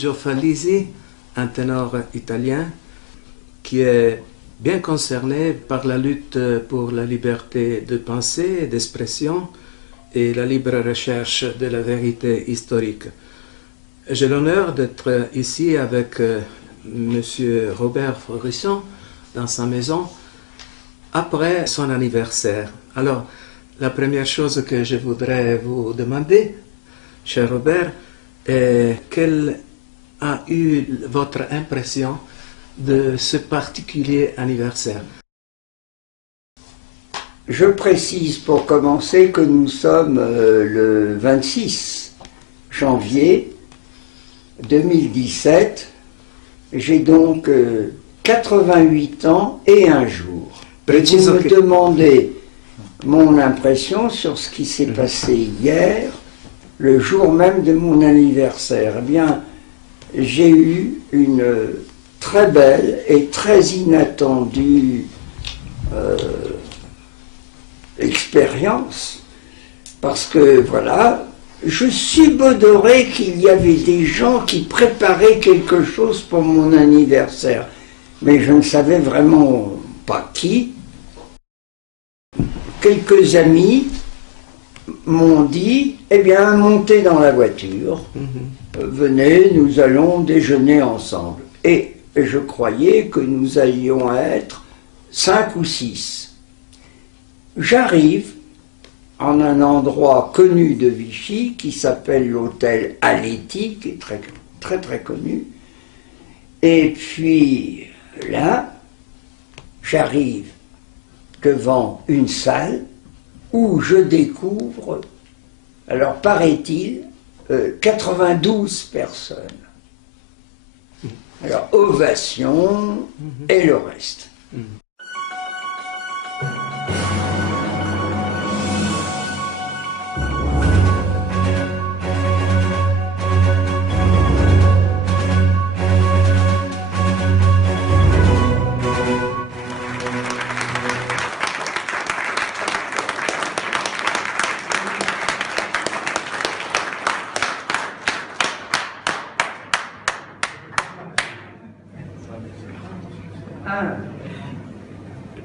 Luigi Falisi, un ténor italien qui est bien concerné par la lutte pour la liberté de pensée et d'expression et la libre recherche de la vérité historique. J'ai l'honneur d'être ici avec M. Robert Faurisson dans sa maison après son anniversaire. Alors, la première chose que je voudrais vous demander, cher Robert, est quelle a eu votre impression de ce particulier anniversaire? Je précise pour commencer que nous sommes le 26 janvier 2017. J'ai donc 88 ans et un jour. Et vous me demandez mon impression sur ce qui s'est passé hier, le jour même de mon anniversaire. Eh bien, j'ai eu une très belle et très inattendue expérience, parce que voilà, je subodorais qu'il y avait des gens qui préparaient quelque chose pour mon anniversaire, mais je ne savais vraiment pas qui. Quelques amis m'ont dit, eh bien, montez dans la voiture, venez, nous allons déjeuner ensemble. Et je croyais que nous allions être 5 ou 6. J'arrive en un endroit connu de Vichy qui s'appelle l'hôtel Aletti, qui est très très très connu. Et puis là, j'arrive devant une salle où je découvre, alors paraît-il, 92 personnes. Alors, ovation et le reste.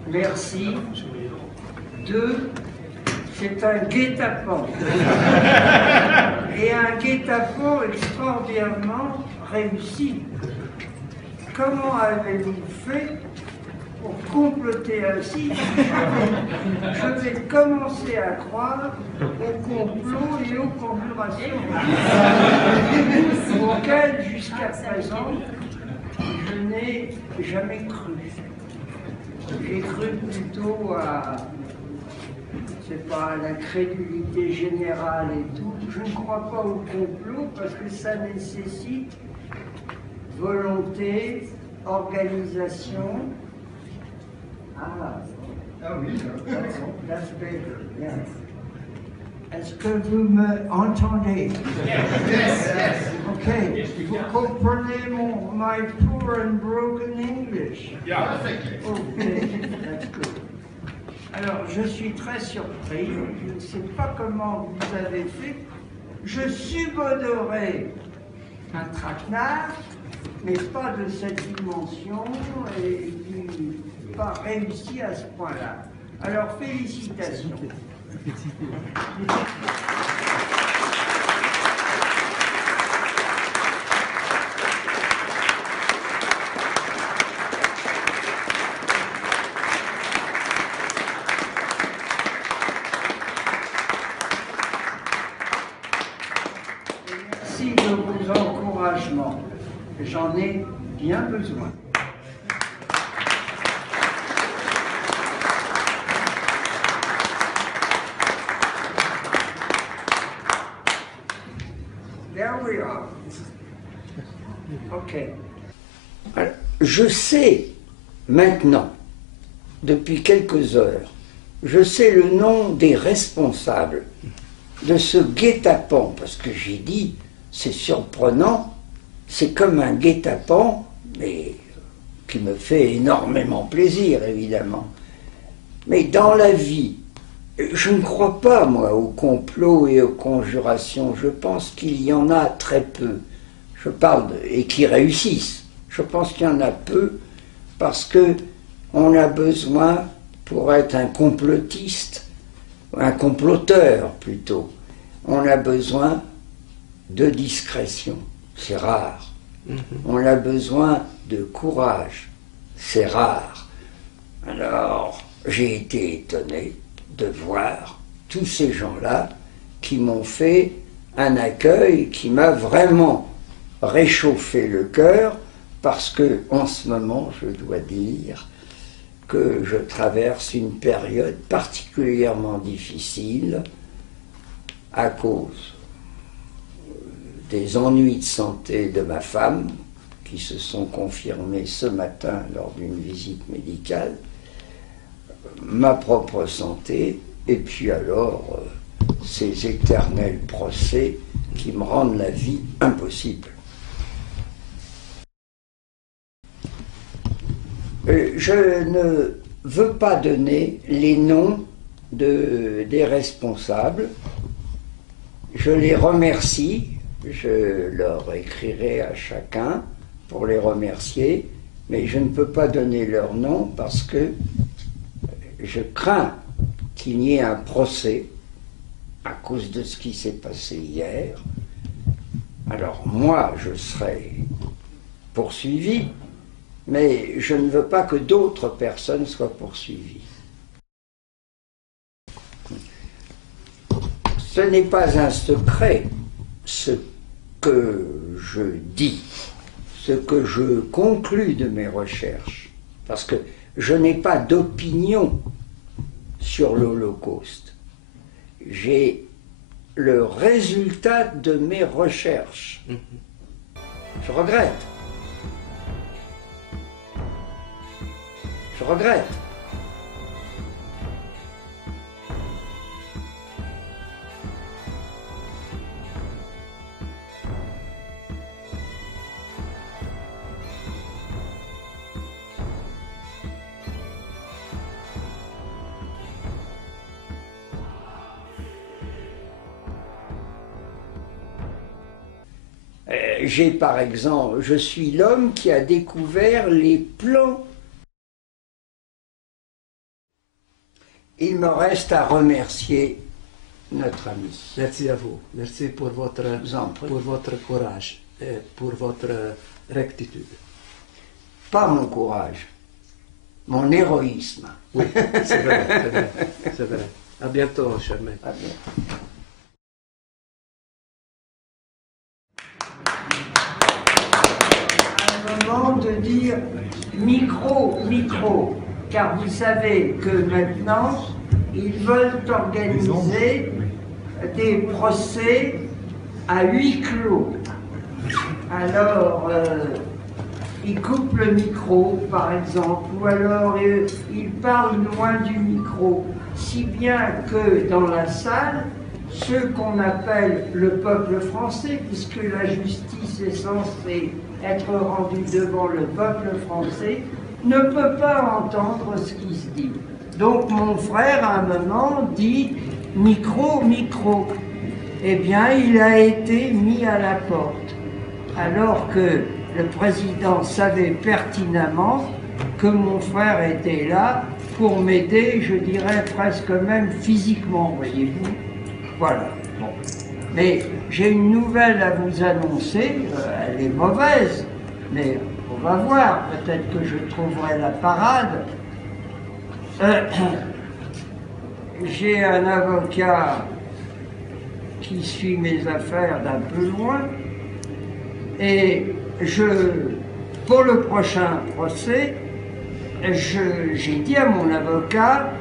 Merci. 2, c'est un guet-apens. Et un guet-apens extraordinairement réussi. Comment avez-vous fait pour comploter ainsi? Je vais commencer à croire au complot et aux conjurations auxquelles, jusqu'à présent, je n'ai jamais cru. J'ai cru plutôt à, c'est pas, à la crédulité générale et tout. Je ne crois pas au complot parce que ça nécessite volonté, organisation. Ah oui, that's better. Yeah. Est-ce que vous me entendez? Yes, yes. Okay. Vous comprenez my poor and broken English? Yeah. Okay, that's good. Alors, je suis très surpris. Je ne sais pas comment vous avez fait. Je subodorais un traquenard, mais pas de cette dimension et pas réussi à ce point-là. Alors, félicitations. Merci de vos encouragements. J'en ai bien besoin. There we are. Ok. Alors, je sais maintenant, depuis quelques heures, je sais le nom des responsables de ce guet-apens, parce que j'ai dit, c'est surprenant, c'est comme un guet-apens, mais qui me fait énormément plaisir, évidemment. Mais dans la vie, je ne crois pas, moi, au complot et aux conjurations. Je pense qu'il y en a très peu. je parle et qui réussissent. Je pense qu'il y en a peu parce que on a besoin, pour être un complotiste, un comploteur plutôt, on a besoin de discrétion, c'est rare. On a besoin de courage, c'est rare. Alors, j'ai été étonné de voir tous ces gens-là qui m'ont fait un accueil qui m'a vraiment réchauffé le cœur, parce que en ce moment, je dois dire que je traverse une période particulièrement difficile à cause des ennuis de santé de ma femme, qui se sont confirmés ce matin lors d'une visite médicale, ma propre santé, et puis alors ces éternels procès qui me rendent la vie impossible. Je ne veux pas donner les noms des responsables. Je les remercie, je leur écrirai à chacun pour les remercier, mais je ne peux pas donner leur nom parce que je crains qu'il n'y ait un procès à cause de ce qui s'est passé hier. Alors moi, je serai poursuivi, mais je ne veux pas que d'autres personnes soient poursuivies. Ce n'est pas un secret ce que je dis, ce que je conclus de mes recherches, parce que je n'ai pas d'opinion sur l'Holocauste. J'ai le résultat de mes recherches. Je regrette. Je regrette. J'ai par exemple, je suis l'homme qui a découvert les plans. Il me reste à remercier notre ami. Merci à vous. Merci pour votre courage et pour votre rectitude. Pas mon courage, mon héroïsme. Oui, c'est vrai, c'est vrai, c'est vrai. À bientôt, cher maître. À bientôt. Moment de dire micro, car vous savez que maintenant, ils veulent organiser des procès à huis clos. Alors, ils coupent le micro, par exemple, ou alors ils parlent loin du micro, si bien que dans la salle, ceux qu'on appelle le peuple français, puisque la justice est censée être rendue devant le peuple français, ne peut pas entendre ce qui se dit. Donc mon frère, à un moment, dit « micro ». Eh bien, il a été mis à la porte, alors que le président savait pertinemment que mon frère était là pour m'aider, je dirais presque même physiquement, voyez-vous. Voilà. Bon. Mais j'ai une nouvelle à vous annoncer, elle est mauvaise, mais on va voir, peut-être que je trouverai la parade. J'ai un avocat qui suit mes affaires d'un peu loin, et pour le prochain procès, j'ai dit à mon avocat,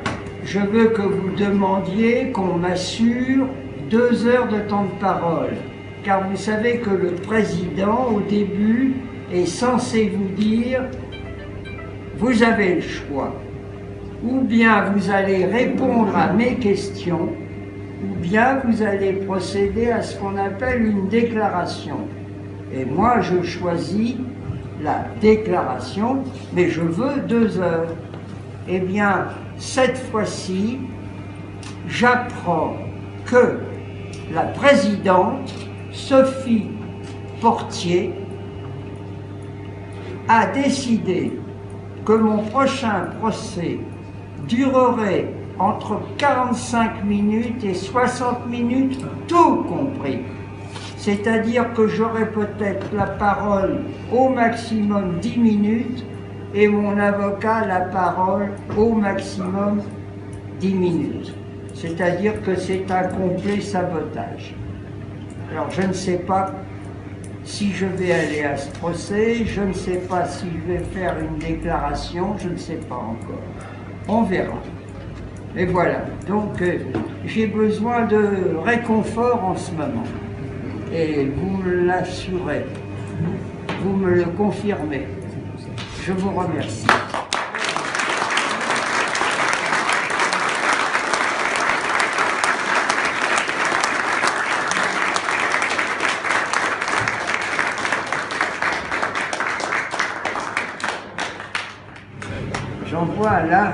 je veux que vous demandiez qu'on m'assure 2 heures de temps de parole. Car vous savez que le président, au début, est censé vous dire, vous avez le choix. Ou bien vous allez répondre à mes questions, ou bien vous allez procéder à ce qu'on appelle une déclaration. Et moi, je choisis la déclaration, mais je veux 2 heures. Eh bien, cette fois-ci, j'apprends que la présidente, Sophie portier, a décidé que mon prochain procès durerait entre 45 minutes et 60 minutes, tout compris. C'est-à-dire que j'aurais peut-être la parole au maximum 10 minutes et mon avocat la parole au maximum 10 minutes. C'est-à-dire que c'est un complet sabotage. Alors je ne sais pas si je vais aller à ce procès, je ne sais pas si je vais faire une déclaration, je ne sais pas encore. On verra. Et voilà, donc j'ai besoin de réconfort en ce moment. Et vous me l'assurez, vous me le confirmez. Je vous remercie. J'en vois là,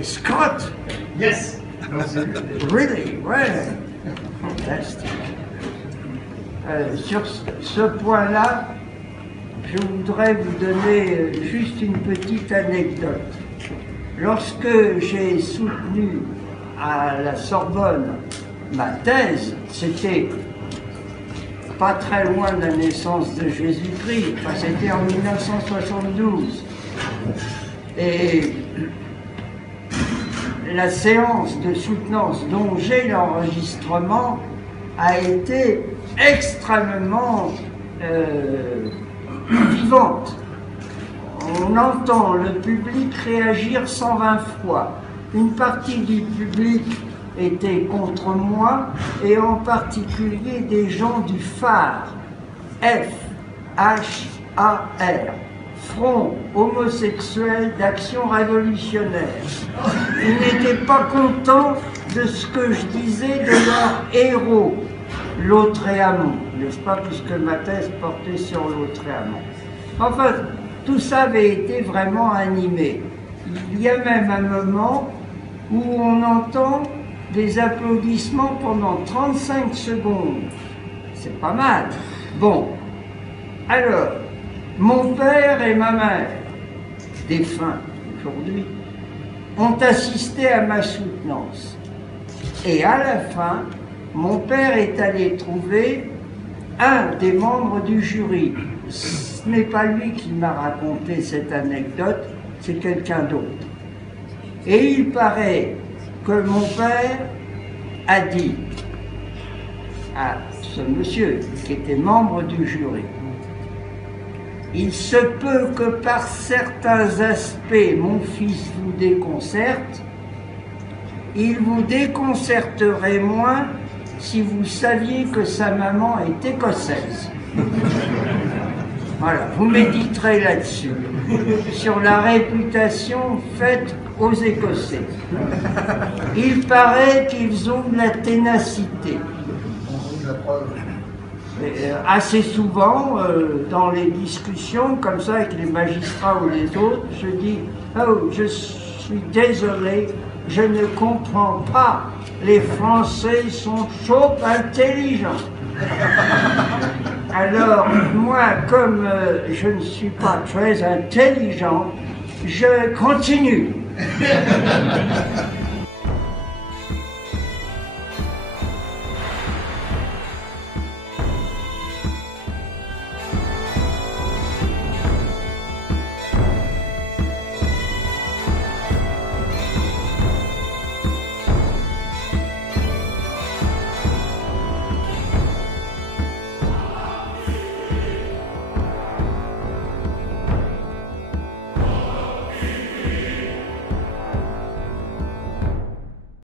Scott. Yes. Really, really. Fantastic. Sur ce point-là, je voudrais vous donner juste une petite anecdote. Lorsque j'ai soutenu à la Sorbonne ma thèse, c'était pas très loin de la naissance de Jésus-Christ, enfin, c'était en 1972. Et la séance de soutenance dont j'ai l'enregistrement a été extrêmement vivante. On entend le public réagir 120 fois. Une partie du public était contre moi, et en particulier des gens du phare, F-H-A-R, Front homosexuel d'action révolutionnaire. Ils n'étaient pas contents de ce que je disais de leur héros, Lautréamont, n'est-ce pas, puisque ma thèse portait sur Lautréamont. Enfin, tout ça avait été vraiment animé. Il y a même un moment où on entend des applaudissements pendant 35 secondes. C'est pas mal. Bon, alors, mon père et ma mère, défunts aujourd'hui, ont assisté à ma soutenance. Et à la fin, mon père est allé trouver un des membres du jury. Ce n'est pas lui qui m'a raconté cette anecdote, c'est quelqu'un d'autre. Et il paraît que mon père a dit à ce monsieur qui était membre du jury: il se peut que par certains aspects mon fils vous déconcerte, il vous déconcerterait moins si vous saviez que sa maman est écossaise. Voilà, vous méditerez là-dessus, sur la réputation faite aux Écossais. Il paraît qu'ils ont de la ténacité. Assez souvent, dans les discussions comme ça avec les magistrats ou les autres, je dis « Oh, je suis désolé, je ne comprends pas, les Français sont trop intelligents. » Alors, moi, comme je ne suis pas très intelligent, je continue.